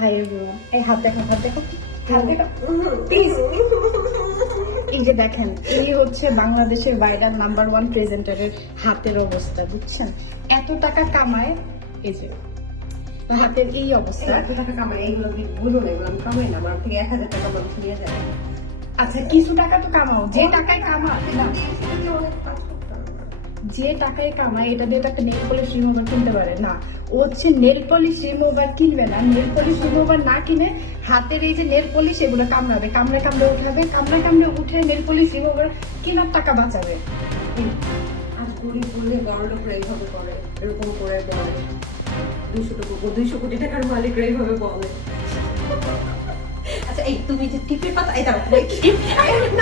Hi everyone এই হাত দেখো হাত দেখো। হাত দেখো। প্লিজ এই যে দেখেন এই হচ্ছে বাংলাদেশের ভাইরাল নাম্বার ওয়ান প্রেজেন্টারের হাতের অবস্থা বুঝছেন? এত টাকা কামায় এই যে হাতের এই অবস্থা। এত টাকা কামাই এইগুলো বলুন এগুলো আমি কামাই না আমার থেকে এক হাজার টাকা মানুষ নিয়ে যায়। আচ্ছা কিছু টাকা তো কামাও যে টাকায় কামা অনেক পাঁচ টাকা। যে টাকায় কামায় এটা দিয়ে একটা নেল পলিশ রিমুভার কিনতে পারে। না ও হচ্ছে নেল পলিশ রিমুভার কিনবে না। নেল পলিশ রিমুভার না কিনে হাতের এই যে নেল পলিশ এগুলো কামড়াবে। কামড়ে কামড়ে উঠাবে কামড়ে কামড়ে উঠে নেল পলিশ রিমুভার কেনার টাকা বাঁচাবে? আর গরিব বললে বড় লোকরা এইভাবে করে এরকম করে বলে দুইশো টাকা দুইশো কোটি টাকার মালিকরা এইভাবে বলে। আচ্ছা এই তুমি যে টিপের পাতা এটা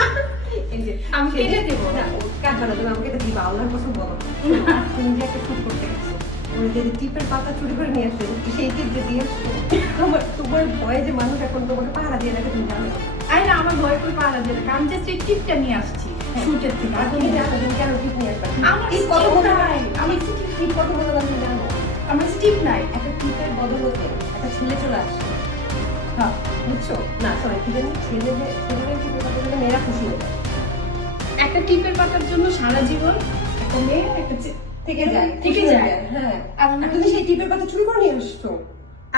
যে আমি কেটে দেবো। না। কাটবে না তুমি আমাকে এটা দিবা আল্লাহর কথা বলো। তুমি যে একটা শুট করতে গেছো। ওই যে টিপের পাতা চুরি করে নিয়ে আসছে সেই টিপ যে দিয়ে আসছো তোমার তোমার ভয়ে যে মানুষ এখন তোমাকে পাহারা দিয়ে রাখে তুমি জানো আরে না আমার ভয় করে পারা যাবে আমি জাস্ট এই টিপটা নিয়ে আসছি শুটের থেকে। আর তুমি জানো তুমি কেন টিপ নিয়ে আসবে? আমার টিপ কত বড় আমি টিপ কত বড় তুমি জানো? আমার স্টিপ নাই। একটা টিপের বদলতে একটা ছেলে চলে আসছে। হ্যাঁ। বুঝছ? না সরি কি জানি? ছেলে ছেলেদের টিপের বদলে মেয়েরা খুশি হয়ে যায়। একটা টিপের পাতার জন্য সারা জীবন একটা মেয়ে একটা থেকে যায় থেকে যায়। হ্যাঁ। আর আর তুমি সেই টিপের পাতা চুরি করে নিয়ে আসছো?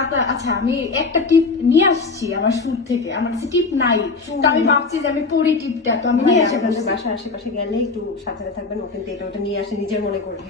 আচ্ছা আচ্ছা আমি একটা টিপ নিয়ে আসছি আমার সুর থেকে। আমার কাছে টিপ নাই। তো আমি ভাবছি যে আমি পড়ি টিপটা তো আমি নিয়ে আসি আসে বাসার আশেপাশে গেলে একটু সাথে থাকবেন ওখান থেকে এটা ওটা নিয়ে আসে নিজের মনে করে।